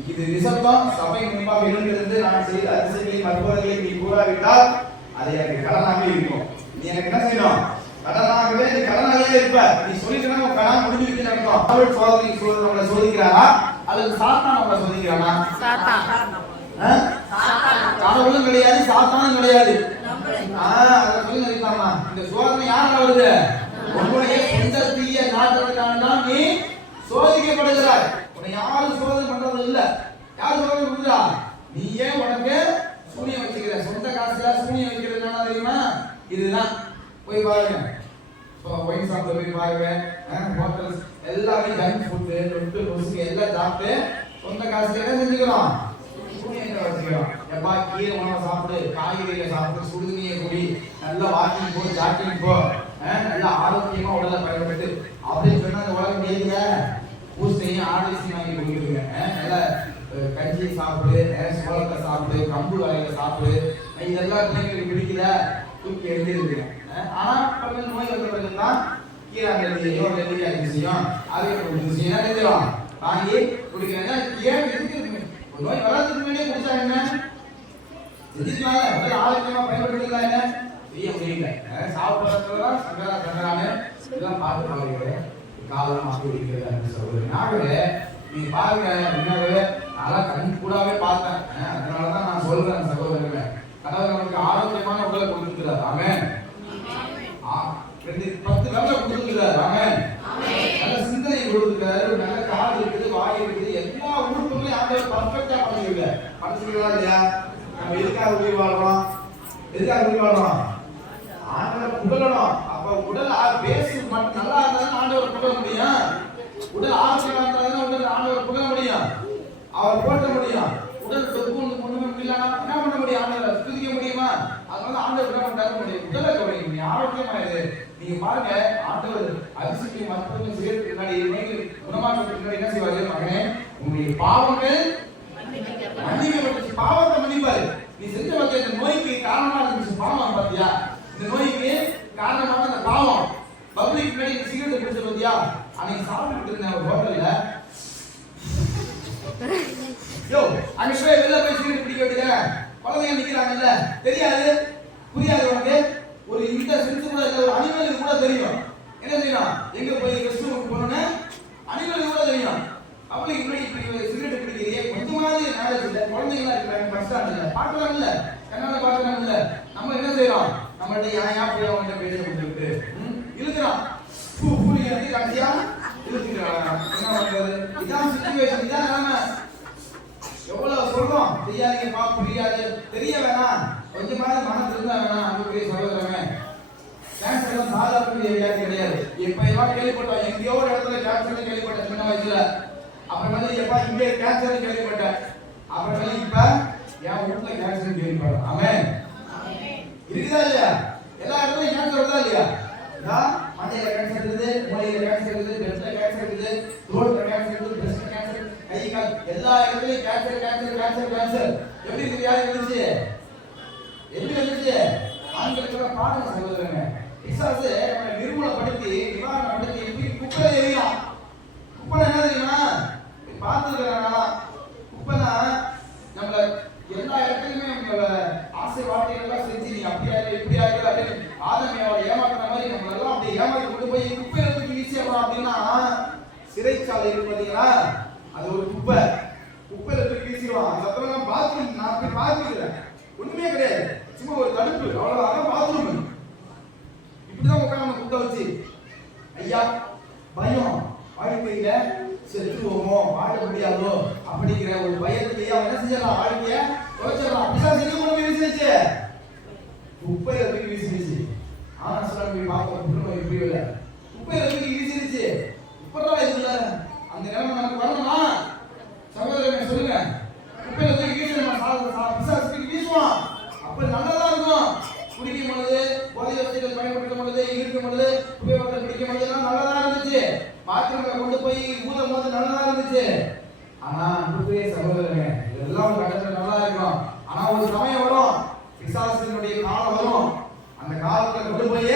இது நிசப்தம். சபை முன்பாக எழுந்திருந்து நான் செய்த அதிசயங்களையும் அற்புதங்களையும் நீ கூறாவிட்டால் அது எனக்கு கடனாக இருக்கும். நீ எனக்கு என்ன செய்யணும்? கடனாகவே நீ கடனாகவே இருப்ப. நீ சொல்லிட்டா உன் கடன் முடிஞ்சிருச்சுன்னு அர்த்தம். கடவுள் சோதனை நம்மளை சோதிக்கிறாரா அல்லது சாத்தான் நம்மளை சோதிக்கிறானா? கடவுளும் கிடையாது, சாத்தானும் கிடையாது. அதை சொல்லி நினைக்கலாமா? இந்த சோதனை யாரால வருது? உன்னுடைய சொந்த தீய நாட்டத்துக்கான தான் நீ சோதிக்கப்படுகிறாய். உன்னை யாரும் சோதனை பண்றது இல்ல. யார் சோதனை பண்றா? நீயே உனக்கு சூனியம் வச்சுக்கிற. சொந்த காசுல சூனியம் வைக்கிறது என்ன தெரியுமா? இதுதான். போய் பாருங்க, ஒயின் ஷாப்ல போய் பாருங்க, ஹோட்டல்ஸ் எல்லாமே ஜங்க் ஃபுட் ரொட்டு ருசி எல்லாம் சாப்பிட்டு சொந்த காசுல என்ன செஞ்சுக்கிறோம்? சூனியத்தை வச்சுக்கிறோம். எப்பா கீரை உணவை சாப்பிடு, காய்கறிகளை சாப்பிடு, சுடுதண்ணியை குடி, நல்லா வாக்கிங் போ, ஜாக்கிங் போ, நல்லா ஆரோக்கியமா உடலை பயன்படுத்து அப்படின்னு சொன்னா அந்த உலகம் கேட்குற பூசையும் ஆடிசையும் வாங்கி கொடுக்குதுங்க. நல்லா கஞ்சி சாப்பிடு, சோளத்தை சாப்பிடு, கம்பு வகைகளை சாப்பிடு, இதெல்லாம் பிள்ளைங்களுக்கு பிடிக்கல தூக்கி எழுதிருக்கு. ஆனா பல்வேறு நோய் வந்த பிறகுதான் கீரை நெல்லியோ நெல்லிக்காய் விஷயம் அதே விஷயம் என்ன எழுதிடும் வாங்கி குடிக்கிறேன். ஏன் எதுக்கு ஒரு நோய் வளர்றதுக்கு முன்னாடியே குடிச்சா என்ன செஞ்சுக்கலாங்க, முதல்ல ஆரோக்கியமா பயன்படுத்திக்கலாம். என்ன செய்ய முடியல. சாப்பிட்றதுலாம் சங்கரான்னு இதெல்லாம் பார்த்து பழகிறேன். காலம் மாற்றி குடிக்கிறது அப்படின்னு சொல்றது. ஆகவே நீங்க பாருங்க, முன்னாவே நான் கண் கூடாவே பார்த்தேன். அதனாலதான் நான் சொல்றேன் சகோதரர்களே, கடவுள் நமக்கு ஆரோக்கியமான உடலை கொடுத்துருக்கிறார். ஆமென். 10 நல்ல கொடுத்துருக்கிறார். ஆமென். நல்ல சிந்தனை கொடுத்துருக்கிறாரு, நல்ல காது இருக்குது, வாய் இருக்குது, எல்லா உறுப்புகளையும் ஆண்டவர் பர்ஃபெக்ட்டா பண்ணிருக்காரு. பண்ணிருக்காரா இல்லையா? நம்ம எதுக்காக உயிர் வாழ்றோம்? எதுக்காக உயிர் வாழ்றோம்? ஆண்டவர் புகழணும். அப்ப உடல் பேஸ் மட்டும் நல்லா இருந்தாலும் ஆண்டவர் புகழ முடியும். உடல் ஆரோக்கியமா இருந்தாலும் உடல் ஆண்டவர் புகழ முடியும், அவர் போற்ற முடியும். உடல் சொத்து ஒண்ணுமே முடியல என்ன பண்ண முடியும்? ஆண்டவர் துதிக்க முடியுமா? அதனால ஆண்டவர் என்ன பண்ண முடியும்? உடலை கவனிக்க முடியும். ஆரோக்கியமா இது நீங்க பாருங்க, ஆண்டவர் அதிசயம் அற்புதம் செய்யறதுக்கு முன்னாடி நோய்கள் குணமாக்குறதுக்கு முன்னாடி என்ன செய்வாரு? மகனே உங்களுடைய பாவங்கள் மன்னிக்கப்பட்டுச்சு. பாவத்தை மன்னிப்பாரு. நீ செஞ்ச வந்த இந்த நோய்க்கு காரணமா இருந்துச்சு பாவம். பாத்தியா, இந்த நோய்க்கு காரணமான அந்த பாவம். பப்ளிக் முன்னாடி சிகரெட் குடிச்ச பாத்தியா, அன்னைக்கு சாப்பிட்டு இருந்த ஒரு ஹோட்டல்ல யோ அங்க போய் வெளில போய் சிகரெட் பிடிக்க வேண்டியது. குழந்தைங்க நிக்கிறாங்கல்ல, தெரியாது புரியாது உனக்கு. ஒரு இந்த சென்ஸ் கூட இல்ல, ஒரு அனிமலுக்கு கூட தெரியும். என்ன செய்யணும்? எங்க போய் ரெஸ்ட் ரூம் போறோம்னு அனிமலுக்கு கூட தெரியும். பப்ளிக் முன்னாடி இப்படி சிகரெட் பிடிக்கிறீங்க, கொஞ்சமாவது நாலேஜ் இல்ல. குழந்தைங்களா இருக்கிறாங்க, பஸ் ஸ்டாண்ட்ல பாக்குறாங்கல்ல, கண்ணால பாக்குறாங்கல்ல. நம்ம என்ன செய்யறோம்? நம்மள்ட்ட ஏன் போய் அவங்கள்ட்ட பேச முடியுது இருக்கிறோம். கடைசியா இருக்கிறாங்க. என்ன பண்றது? இதான் சிச்சுவேஷன், இதான் நிலைமை. எவ்வளவு சொல்றோம் செய்யாதீங்கப்பா, புரியாது, தெரிய வேணாம், கொஞ்சமாவது மனம் இருந்தா வேணாம். அன்புக்குரிய சகோதரமே, கேன்சர் சாதாரண வியாதி கிடையாது. எப்ப எல்லாம் கேள்விப்பட்டோம், எங்கேயோ ஒரு இடத்துல கேன்சர் கேள்விப்பட்டேன் சின்ன வயசுல. அப்புறமேல எப்ப இங்கே கேன்சர் கேள்விப்பட்டேன். அப்புறமேல இப்ப என் வீட்டுல கேன்சர் கேள்விப்பட்டேன். ஆமென். இருக்குதா இல்லையா? எல்லா இடத்துலயும் கேன்சர் வருதா இல்லையா? மண்டையில கேன்சர் இருக்குது, மூளையில கேன்சர் இருக்குது, பெட்ல கேன்சர் இருக்குது, ரோட்ல கேன்சர் இருக்குது, பிரஸ்ட்ல கேன்சர், கை கால் எல்லா இடத்துலயும் கேன்சர் கேன்சர் கேன்சர் கேன்சர். எப்படி இந்த வியாதி வந்துச்சு? எப்படி வந்துச்சு? ஆண்களுக்கு பாருங்க சகோதரங்க, பிசாசு நம்ம நிர்மூலப்படுத்தி நிவாரணப்படுத்தி எப்படி குப்பை எறியும். குப்பை என்ன தெரியுமா? பார்த்துக்கிறானா? குப்பைனா நம்மள எல்லா இடத்துலயுமே நம்மள ஆசை வார்த்தைகள்லாம் செஞ்சு நீ அப்படியா இப்படியா அப்படின்னு ஆதமையோட ஏமாத்துற மாதிரி நம்ம எல்லாம் அப்படி ஏமாத்தி கொண்டு போய் குப்பையில தூக்கி வீசிடலாம். அப்படின்னா சிறைச்சாலை இருக்கு பாத்தீங்களா, அது ஒரு குப்பை. குப்பையில தூக்கி வீசிடுவான். அந்த இடத்துல பாத்ரூம் நான் போய் பார்த்துக்கிறேன், ஒண்ணுமே கிடையாது, சும்மா ஒரு தடுப்பு, அவ்வளவுதான் பாத்ரூம். இப்படிதான் உட்காந்து குப்பை வச்சு ஐயா பயம், வாழ்க்கையில செத்துவோமோ வாழ முடியாதோ அப்படிங்கிற ஒரு பயத்திலேயே அவன் என்ன செஞ்சிடலாம்? வாழ்க்கைய தொலைச்சிடலாம். அப்படிதான் செஞ்சு கொண்டு போய் வீசிடுச்சு, குப்பையில தூக்கி வீசிடுச்சு. ஆனா சொல்ல போய் பார்ப்போம், புற்றுநோய் புரியல, குப்பையில தூக்கி வீசிடுச்சு. இப்பதான் இதுல அந்த நிலைமை நமக்கு வரணுமா? சகோதரன் சொல்லுங்க, குப்பையில தூக்கி வீசணும், பிசாசுக்கு வீசுவான். அப்ப நல்லதா இருக்கும். குடிக்கும் பொழுது, போதை வசதிகள் பயன்படுத்தும் பொழுது, இருக்கும் பொழுது, உபயோகத்தை பிடிக்கும் பொழுது எல்லாம் நல்லதா இருந்துச்சு. பாத்திரங்களை கொண்டு போய் ஊதும் போது நல்லதா இருந்துச்சு. ஆனா அன்புக்குரிய சகோதரனே, இதெல்லாம் ஒரு கட்டத்துல நல்லா இருக்கும். ஆனா ஒரு சமயம் வரும், பிசாசினுடைய காலம் வரும். அந்த காலத்துல கொண்டு போய்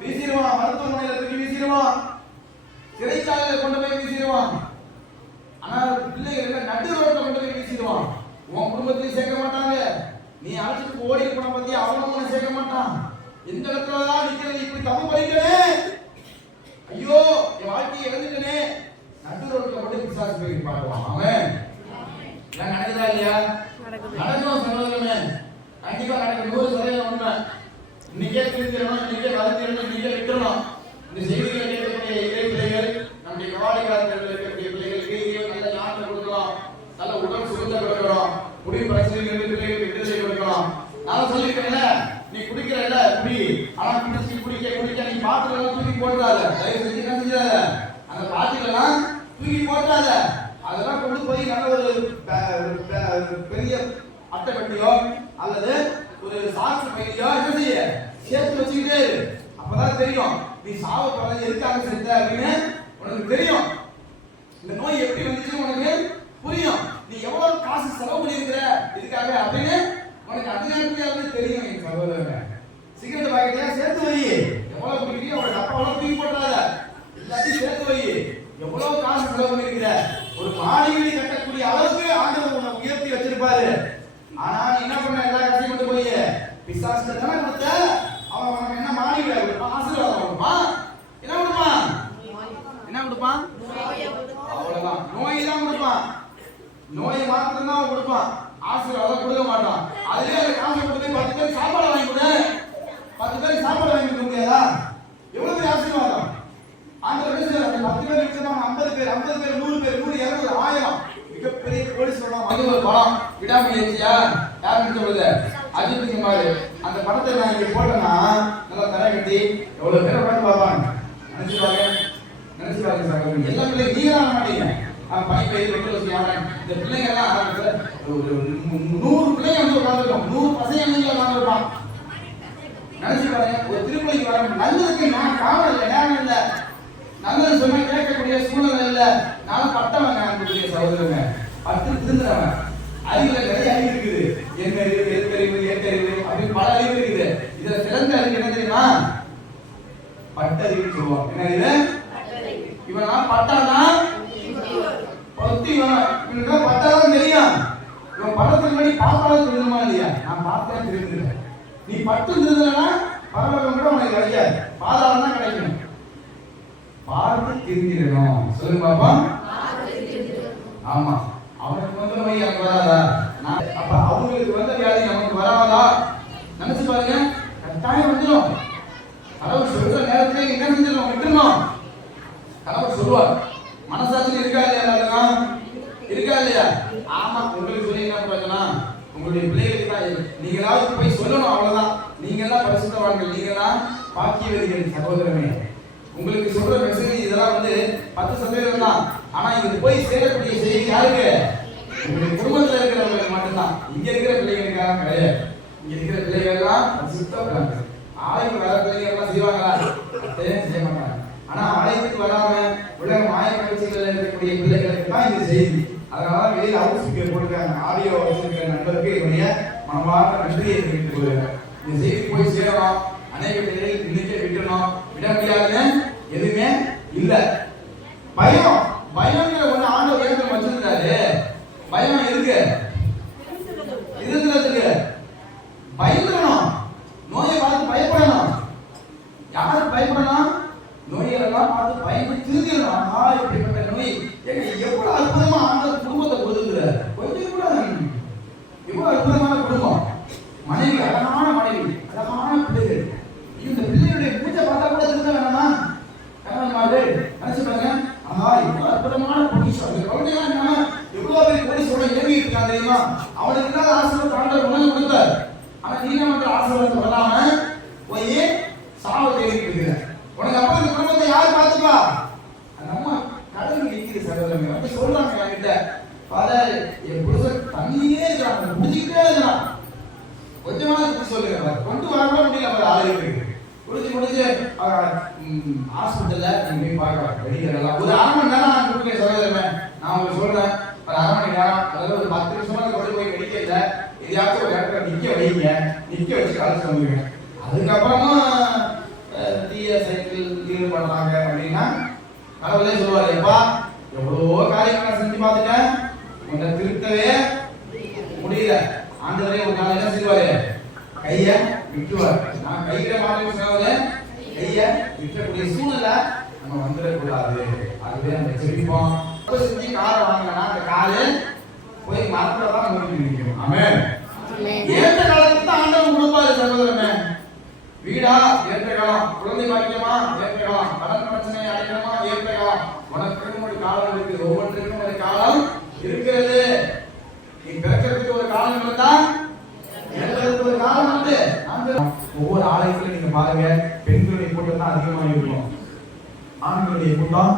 வீசிடுவான், மருத்துவமனையில தூக்கி வீசிடுவான், சிறைச்சாலையில கொண்டு போய் வீசிடுவான். ஆனா பிள்ளைகள் நடு ரோட்ல பண்ணுவான், உன் குடும்பத்தையும் சேர்க்க மாட்டாங்க. நீ அழைச்சிட்டு ஓடி போன பத்தி அவனும் சேர்க்க மாட்டான். எந்த இடத்துலதான் நிக்கிறது, இப்படி தப்பு பண்ணிட்டனே, ஐயோ என் வாழ்க்கையை இழந்துட்டனே, நடு ரோட்ல மட்டும் பிசாசு போய் பாடுவான். அவன் நடக்குதா இல்லையா? நடக்கும் சகோதரமே, கண்டிப்பா நடக்கும். 100% உண்மை. இன்னைக்கே திருந்திடணும், இன்னைக்கே வளர்த்திடணும், இன்னைக்கே விட்டுறணும். இந்த செய்திகளை கேட்கக்கூடிய இறை பிள்ளைகள், நம்முடைய கவாடிக்காரர்கள் இருக்கக்கூடிய பிள்ளைகளுக்கு நல்ல ஞானத்தை கொடுக்கலாம், நல்ல உடல் சுகத்தை கொடுக்கிறோம், குடி பிரச்சனைகள் பிள்ளைகளுக்கு விடுதலை கொடுக்கிறோம். நான் சொல்லியிருக்கேன்ல, நீ குடிக்கிறல்ல குடி, ஆனா குடிக்க நீ பாத்திரம் தூக்கி போட்டுறாத, தயவு செஞ்சு என்ன செஞ்சாத, அந்த பாத்திரம் தூக்கி போட்டாத, அதெல்லாம் கொண்டு போய் நல்ல ஒரு பெரிய அட்டை கட்டியோ அல்லது ஒரு சாக்கு பையிலையோ என்ன செய்ய சேர்த்து வச்சுக்கிட்டே இரு. அப்பதான் தெரியும் நீ சாவ போற எதுக்காக செஞ்ச அப்படின்னு உனக்கு தெரியும். இந்த நோய் எப்படி வந்துச்சுன்னு உனக்கு புரியும். நீ எவ்வளவு காசு செலவு பண்ணியிருக்கிற இதுக்காக அப்படின்னு உனக்கு அந்த நேரத்துல தெரியும். என் சகோதரன், சிகரெட் பாக்கெட்ல சேர்த்து வை, எவ்வளவு குடிக்கிறீங்க ஒரு டப்பாவெல்லாம் தூக்கி போட்டாத, எல்லாத்தையும் சேர்த்து வை. எவ்வளவு காசு செலவு பண்ணிருக்கிற, ஒரு மாடி வீடு கட்டக்கூடிய அளவுக்கு ஆண்டவர் உன்னை உயர்த்தி வச்சிருப்பாரு. ஆனா நீ என்ன பண்ண, எல்லா கட்சியும் கொண்டு போய் பிசாசு தானே கொடுத்த, அவன் உனக்கு என்ன மாடி வீடு கொடுப்பான், ஆசீர்வாதம் கொடுப்பான், என்ன கொடுப்பான், என்ன கொடுப்பான், அவ்வளவுதான், நோய் தான் கொடுப்பான். நோயை மாத்திரம் தான் கொடுப்பான், ஆசீர்வாதம் கொடுக்க மாட்டான். அதுவே அந்த காசை கொடுத்து 10 பேர் சாப்பாடு வாங்கி கொடு, 10 பேர் சாப்பாடு வாங்கி கொடுக்க முடியாதா? எவ்வளவு பெரிய ஆசீர்வாதம். ஆண்டவர் என்ன செய்யறாரு, 10 பேர் இருக்கிறவங்க 50 பேர் 100 பேர் 200 200 1000 மிகப்பெரிய கோடீஸ்வரன். அது ஒரு படம், விடாமுயற்சியா யாருன்னு சொல்லுது, அஜித் குமார். அந்த படத்தை நான் இங்க போட்டேன்னா நல்லா தரை கட்டி எவ்வளவு பேரை உட்காந்து பார்ப்பாங்க. நினைச்சு பாருங்க சார், எல்லா பிள்ளைங்க நீங்க தான் மாட்டீங்க. பையன் பெய்து வெட்டு வச்சுக்காம இந்த பிள்ளைங்க எல்லாம் 100 பிள்ளைங்க வந்து உட்காந்துருக்கோம், 100 பசங்க உட்காந்துருப்பான். நினைச்சு பாருங்க, ஒரு திருப்பதிக்கு வர நல்லதுக்கு நான் காவல் இல்லை, நேரம் இல்லை, நல்லது சொன்னா கேட்கக்கூடிய சூழ்நிலை இல்ல. நான் பட்டவங்க அன்புடைய சகோதரங்க, 10 திருந்துறவன், அறிவுல நிறைய அறிவு இருக்குது, என்ன அறிவு, எதிர்கறிவு, ஏற்கறிவு அப்படின்னு பல அறிவு இருக்குது. இதுல சிறந்த அறிவு என்ன தெரியுமா, பட்டறிவு சொல்லுவாங்க. என்ன அறிவு, இவன் பட்டாதான் பத்தி, இவன் பட்டாதான் தெரியும். இவன் படத்துக்கு முன்னாடி பார்த்தாலும் திருந்துமா இல்லையா, நான் பார்த்தா திருந்துறேன். நீ பட்டு திருந்தனா பரவாயில்ல கூட உனக்கு கிடைக்காது, பாதாளம் தான் கிடைக்கும். பார்த்து திருந்திடணும், சொல்லுங்க பாப்பா. ஆமா, அவனுக்கு வந்த நோய் எனக்கு வராதா, அப்ப அவங்களுக்கு வந்த வியாதி நமக்கு வராதா நினைச்சு பாருங்க. கட்டாயம் வந்துடும். கடவுள் சொல்ற நேரத்துல என்ன செஞ்சிடணும், விட்டுணும். கடவுள் சொல்லுவார், மனசாட்சி இருக்கா இல்லையா, இருக்கா இல்லையா? ஆமா, உங்களுக்கு சொல்லி என்ன பிரச்சனை, உங்களுடைய பிள்ளைகளுக்கு தான் நீங்களாவது போய் சொல்லணும், அவ்வளவுதான். நீங்க எல்லாம் பரிசுத்தவான்கள், நீங்க எல்லாம் பாக்கியவதிகள். சகோதரமே, உங்களுக்கு சொல்ற மெசேஜ் இதெல்லாம் 10% தான். ஆனா இது போய் சேரக்கூடிய செய்தி யாருக்கு, உங்களுடைய குடும்பத்துல இருக்கிறவங்களுக்கு மட்டும்தான். இங்க இருக்கிற பிள்ளைகளுக்காக கிடையாது. இங்க இருக்கிற பிள்ளைகள் எல்லாம் பரிசுத்தவான்கள். ஆலயத்துக்கு வர பிள்ளைங்க எல்லாம் செய்வாங்களா, செய்ய மாட்டாங்க. ஆனா ஆலயத்துக்கு வராம உலக மாய பயிற்சிகள் இருக்கக்கூடிய பிள்ளைகளுக்கு தான் இந்த செய்தி. அதனால வெளியில அவுட்ஸ்பீக்கர் போட்டுருக்காங்க, ஆடியோ வச்சிருக்கிற நண்பருக்கு என்னுடைய மனமார்ந்த நன்றியை தெரிவித்துக் கொள்கிறேன். இந்த செய்தி போய் சேரலாம். அநேக பிள்ளைகள் இன்னைக்கே விட்டுணும், விட முடியாதுன்னு எதுவுமே இல்ல. பயம், பயம்ங்கிற ஒண்ணு ஆண்டவர் ஏற்கனவே வச்சிருந்தாரு. பயம் இருக்கு, இருக்கிறதுக்கு பயப்படணும். நோயை பார்த்து பயப்படணும். யாரு பயப்படணும், நோயெல்லாம் பார்த்து பயந்து திருந்திடணும். இப்படிப்பட்ட நோய் எவ்வளவு அற்புதமா ஆண்டவர் குடும்பத்தை கொடுத்துக்கிறார். கொஞ்சம் கூட எவ்வளவு அற்புதமான குடும்பம், மனைவி, அழகான மனைவி, அழகான பிள்ளைகள். இந்த பிள்ளைகளுடைய பூஜை பார்த்தா கூட திருந்த வேணாமா, கணவன்மார்கள் நினைச்சு பாருங்க. ஆஹா, இவ்வளவு அற்புதமான பொக்கிஷம். குழந்தைங்க எவ்வளவு பேர் கோடீஸ்வரன் இயங்கி இருக்காங்க தெரியுமா? அவனுக்கு இல்லாத ஆசீர்வாதம் ஆண்டவர் உணவு கொடுத்தார். ஆனா நீங்க மட்டும் ஆசீர்வாதம் வராம போய் சாவ தேடிட்டு இருக்கிற. உனக்கு அப்ப இந்த குடும்பத்தை யார் பார்த்துப்பா? அந்த அம்மா கடவுள் நிற்கிது. சகோதரங்க வந்து சொல்றாங்க என்கிட்ட, ஃபாதர் என் புருஷன் தண்ணியே இருக்கிறாங்க, முடிச்சுக்கிட்டே இருக்கிறான், கொஞ்சமாவது சொல்லுங்க, கொண்டு வரக்கூட முடியல. ஆலயத்துக்கு முடிச்சு ஹாஸ்பிட்டல்ல நீங்க போய் பார்க்கலாம், மெடிக்கல் ஒரு 1/2 மணி நேரம் நான் கொடுக்குறேன் சகோதரன். நான் உங்களுக்கு சொல்றேன், ஒரு 1/2 மணி நேரம், அதாவது ஒரு 10 நிமிஷம் கொண்டு போய் மெடிக்கல்ல எதையாச்சும் ஒரு இடத்துல நிக்க வைங்க, நிக்க வச்சு அழைச்சு வந்துருங்க. அதுக்கப்புறமா தீய சைக்கிள் ஈடுபடுறாங்க அப்படின்னா கடவுளே சொல்லுவாரு, எப்பா எவ்வளவோ காரியங்களை செஞ்சு பார்த்துட்டேன், உன்னை திருத்தவே முடியல, ஆண்டவரே ஒரு நாள் என்ன செய்வாரு? கைய விட்டுவார். நான் கையில மாறி சொன்னவரே கைய விட்டக்கூடிய சூழ்நிலை நம்ம வந்துடக்கூடாது. அதுவே நம்ம ஜெபிப்போம். செஞ்சு காரை வாங்கினா அந்த காரு போய் மரத்துல தான் முடிவு நிற்கும். ஆமென். ஏற்ற காலத்துக்கு ஆண்டவன் கொடுப்பாரு சகோதரனே. வீடா ஏற்ற காலம், குழந்தை பாக்கியமா ஏற்ற காலம், கடன் பிரச்சனை அடையணுமா ஏற்ற காலம். உனக்கு ஒரு காலம் இருக்கு, ஒவ்வொன்றுக்கும் ஒரு காலம் இருக்கிறது. நீ பிறக்கிறதுக்கு ஒரு காலம் இருந்தா இறக்கிறதுக்கு ஒரு காலம் உண்டு. ஒவ்வொரு ஆலயத்திலும் நீங்க பாருங்க, பெண்களுடைய கூட்டம் தான் அதிகமாக இருக்கும், ஆண்களுடைய கூட்டம்